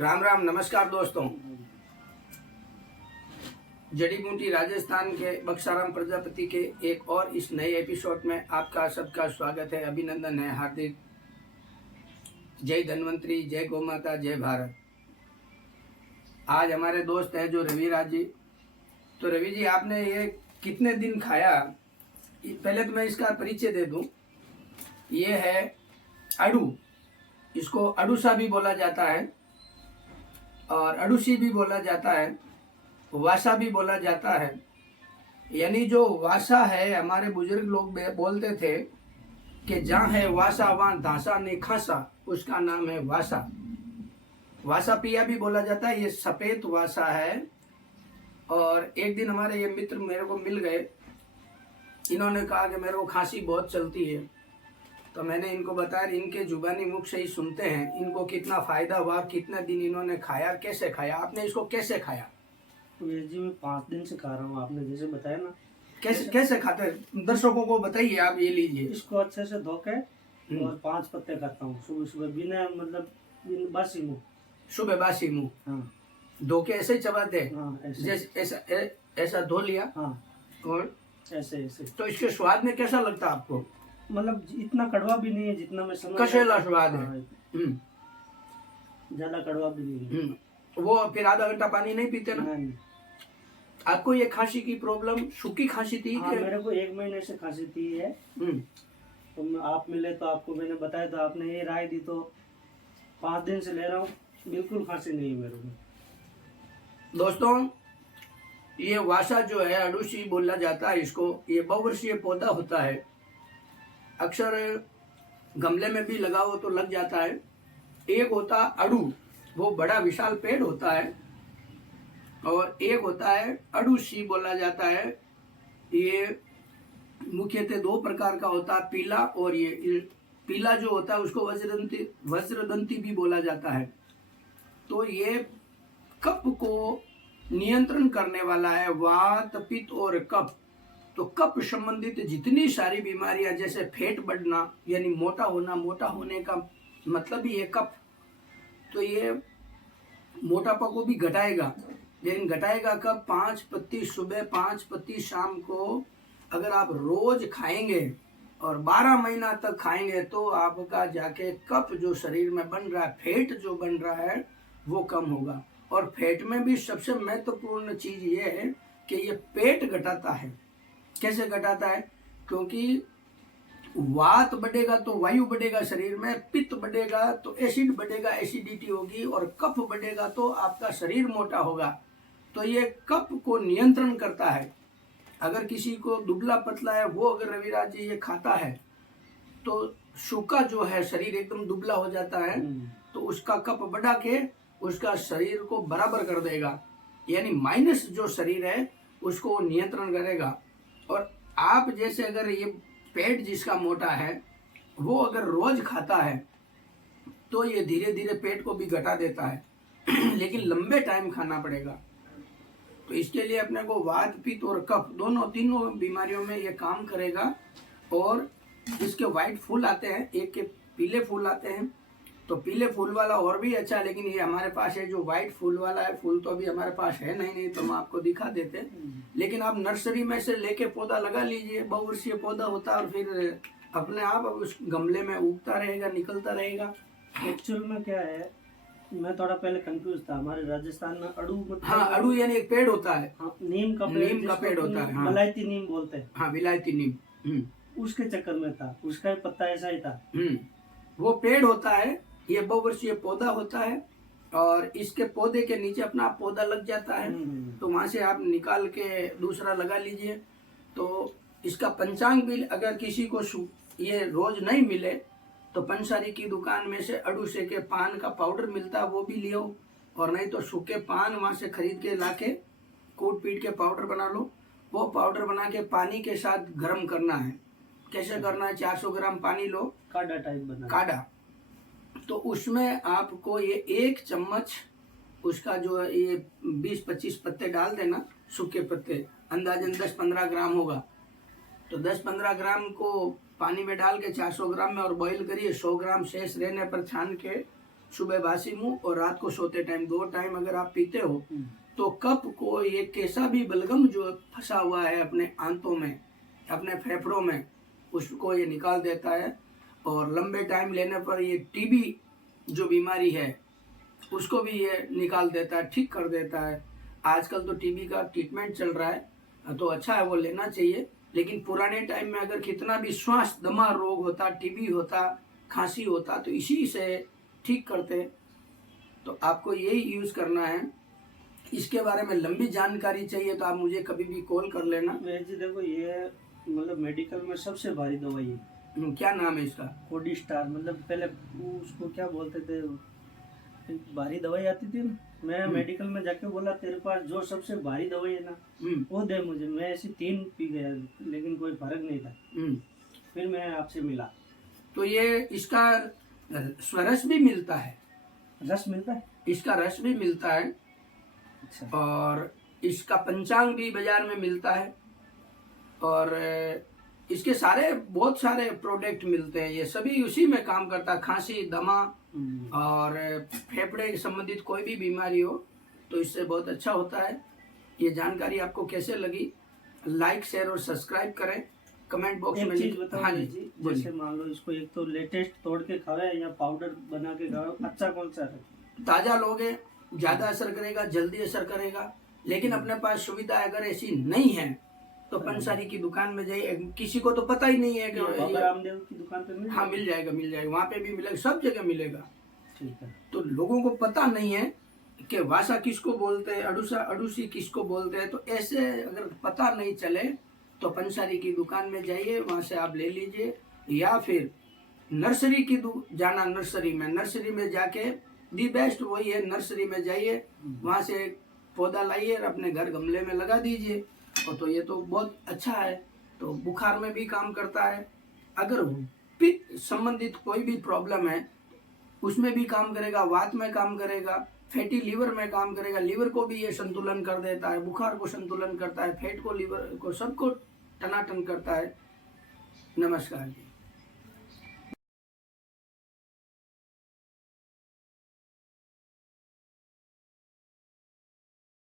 राम राम, नमस्कार दोस्तों। जड़ी बूटी राजस्थान के बक्साराम प्रजापति के एक और इस नए एपिसोड में आपका सबका स्वागत है, अभिनंदन है, हार्दिक। जय धन्वंतरी, जय गौ माता, जय भारत। आज हमारे दोस्त हैं जो रविराज जी। तो रवि जी, आपने ये कितने दिन खाया? पहले तो मैं इसका परिचय दे दूं। ये है अड़ू। इसको अड़ूसा भी बोला जाता है और अड़ूसी भी बोला जाता है, वासा भी बोला जाता है। यानी जो वासा है, हमारे बुजुर्ग लोग बोलते थे कि जहाँ है वासा वहाँ धांसा नहीं खासा, उसका नाम है वासा। वासा पिया भी बोला जाता है। ये सफेद वासा है। और एक दिन हमारे ये मित्र मेरे को मिल गए। इन्होंने कहा कि मेरे को खांसी बहुत चलती है। तो मैंने इनको बताया, इनके जुबानी मुख से ही सुनते हैं इनको कितना फायदा हुआ, कितना दिन इन्होंने खाया, कैसे खाया। आपने इसको कैसे खाया? तो ये जी मैं 5 दिन से खा रहा हूँ, आपने जैसे बताया ना। कैसे खाते हैं, दर्शकों को बताइए। आप ये लीजिए, इसको अच्छे से धो के और 5 पत्ते खाता हूँ सुबह सुबह, बिना बासी मुँह। सुबह बासी मुंह? हाँ, धो के ऐसे ही चबाते हैं? हाँ ऐसे। जैसे ऐसा धो लिया। हाँ, और ऐसे ऐसे। तो इसके स्वाद में कैसा लगता है आपको? मतलब इतना कड़वा भी नहीं है जितना मैं समझ। कसेला स्वाद है। हाँ, ज्यादा कड़वा भी नहीं है। वो फिर आधा घंटा पानी नहीं पीते ना? नहीं। आपको ये खांसी की प्रॉब्लम, सूखी खांसी थी? हाँ, मेरे को 1 महीने से खांसी थी है। तो आप मिले तो आपको मैंने बताया, तो आपने ये राय दी, तो 5 दिन से ले रहा हूँ, बिल्कुल खांसी नहीं है मेरे को। दोस्तों, ये वासा जो है, अड़ूसी बोला जाता है इसको। ये बहुवर्षीय पौधा होता है। अक्सर गमले में भी लगाओ तो लग जाता है। एक होता अड़ू, वो बड़ा विशाल पेड़ होता है। और एक होता है अड़ूसी बोला जाता है। ये मुख्यतः 2 प्रकार का होता है, पीला और ये पीला जो होता है उसको वज्रदंती भी बोला जाता है। तो ये कफ को नियंत्रण करने वाला है, वात, पित्त और कफ। तो कफ संबंधित जितनी सारी बीमारियां, जैसे फैट बढ़ना यानी मोटा होना, मोटा होने का मतलब ही है कफ। तो ये मोटापा को भी घटाएगा, लेकिन घटाएगा कब? 5 पत्ती सुबह, 5 पत्ती शाम को। अगर आप रोज खाएंगे और 12 महीना तक खाएंगे तो आपका जाके कफ जो शरीर में बन रहा है, फैट जो बन रहा है, वो कम होगा। और फैट में भी सबसे महत्वपूर्ण चीज ये है कि ये पेट घटाता है। कैसे घटाता है? क्योंकि वात बढ़ेगा तो वायु बढ़ेगा शरीर में, पित्त बढ़ेगा तो एसिड बढ़ेगा, एसिडिटी होगी, और कफ बढ़ेगा तो आपका शरीर मोटा होगा। तो ये कफ को नियंत्रण करता है। अगर किसी को दुबला पतला है, वो अगर रविराज जी ये खाता है तो सूखा जो है शरीर एकदम दुबला हो जाता है, तो उसका कफ बढ़ा के उसका शरीर को बराबर कर देगा। यानी माइनस जो शरीर है उसको नियंत्रण करेगा। और आप जैसे अगर ये पेट जिसका मोटा है, वो अगर रोज खाता है तो ये धीरे धीरे पेट को भी घटा देता है लेकिन लंबे टाइम खाना पड़ेगा। तो इसके लिए अपने को वात, पित्त और कफ तीनों बीमारियों में ये काम करेगा। और इसके व्हाइट फूल आते हैं, एक के पीले फूल आते हैं। तो पीले फूल वाला और भी अच्छा, लेकिन ये हमारे पास है जो व्हाइट फूल वाला है। फूल तो अभी हमारे पास है नहीं तो हम आपको दिखा देते। लेकिन आप नर्सरी में से लेके पौधा लगा लीजिए, बहुवर्षीय पौधा होता है, और फिर अपने आप उस गमले में उगता रहेगा, निकलता रहेगा। एक्चुअल में क्या है, मैं थोड़ा पहले कंफ्यूज था। हमारे राजस्थान में अड़ू मतलब, हाँ, अड़ू यानी एक पेड़ होता है। हाँ, नीम का पेड़ होता है। हाँ, मलायती नीम बोलते हैं। हाँ, विलायती नीम। उसके चक्कर में था, उसका पत्ता ऐसा ही था। वो पेड़ होता है, ये बहुवर्षीय पौधा होता है। और इसके पौधे के नीचे अपना पौधा लग जाता है, तो वहां से आप निकाल के दूसरा लगा लीजिए। तो इसका पंचांग भी अगर किसी को ये रोज नहीं मिले तो पंसारी की दुकान में से अड़ूसे के पान का पाउडर मिलता है, वो भी लियो। और नहीं तो सूखे पान वहां से खरीद के लाके कूट पीट के पाउडर बना लो। वो पाउडर बना के पानी के साथ गर्म करना है। कैसे करना है? 400 ग्राम पानी लो, काढ़ा टाइप बना, काढ़ा। तो उसमें आपको ये 1 चम्मच उसका जो है ये 20-25 पत्ते डाल देना, सूखे पत्ते, अंदाजन 10-15 ग्राम होगा। तो 10-15 ग्राम को पानी में डाल के 400 ग्राम में और बॉईल करिए। 100 ग्राम शेष रहने पर छान के सुबह बासी मुंह और रात को सोते टाइम 2 टाइम अगर आप पीते हो तो कफ को, ये कैसा भी बलगम जो फंसा हुआ है अपने आंतों में, अपने फेफड़ों में, उसको ये निकाल देता है। और लंबे टाइम लेने पर ये टीबी जो बीमारी है उसको भी ये निकाल देता है, ठीक कर देता है। आजकल तो टीबी का ट्रीटमेंट चल रहा है तो अच्छा है, वो लेना चाहिए। लेकिन पुराने टाइम में अगर कितना भी श्वास दमा रोग होता, टीबी होता, खांसी होता तो इसी से ठीक करते। तो आपको यही यूज़ करना है। इसके बारे में लंबी जानकारी चाहिए तो आप मुझे कभी भी कॉल कर लेना। जी देखो, ये मतलब मेडिकल में सबसे भारी दवाई है। क्या नाम है इसका? कोडिस्टार, मतलब पहले उसको क्या बोलते थे, एक भारी दवाई आती थी ना, मैं मेडिकल में जाके बोला तेरे पास जो सबसे भारी दवाई है ना वो दे मुझे। मैं ऐसी 3 पी गया लेकिन कोई फर्क नहीं था। फिर मैं आपसे मिला। तो ये इसका रस भी मिलता है? रस मिलता है? इसका रस भी मिलता है। अच्छा। और इसका पंचांग भी बाजार में मिलता है। और इसके बहुत सारे प्रोडक्ट मिलते हैं, ये सभी उसी में काम करता है। खांसी, दमा और फेफड़े से संबंधित कोई भी बीमारी हो तो इससे बहुत अच्छा होता है। ये जानकारी आपको कैसे लगी? लाइक, शेयर और सब्सक्राइब करें। कमेंट बॉक्स में चीज बताओ। हाँ जी, जैसे मान लो इसको एक तो लेटेस्ट तोड़ के खावे या पाउडर बना के खावे, अच्छा कौन सा है? ताज़ा लोगे ज़्यादा असर करेगा, जल्दी असर करेगा। लेकिन अपने पास सुविधा अगर ऐसी नहीं है तो पंसारी की दुकान में जाइए। किसी को तो पता ही नहीं है कि बाबा रामदेव की दुकान पे मिल, हाँ मिल जाएगा, वहाँ पे भी मिलेगा, सब जगह मिलेगा। ठीक है। तो लोगों को पता नहीं है कि वासा किसको बोलते हैं, अडूसी किसको बोलते हैं। तो ऐसे अगर पता नहीं चले तो पंसारी की दुकान में जाइए, वहाँ से आप ले लीजिए। या फिर नर्सरी की जाना, नर्सरी में जाके दी बेस्ट वही है, नर्सरी में जाइए, वहाँ से पौधा लाइए और अपने घर गमले में लगा दीजिए। और तो ये तो बहुत अच्छा है। तो बुखार में भी काम करता है। अगर पित्त संबंधित कोई भी प्रॉब्लम है उसमें भी काम करेगा, वात में काम करेगा, फैटी लीवर में काम करेगा। लीवर को भी ये संतुलन कर देता है, बुखार को संतुलन करता है, फैट को, लीवर को, सबको टनाटन करता है। नमस्कार जी।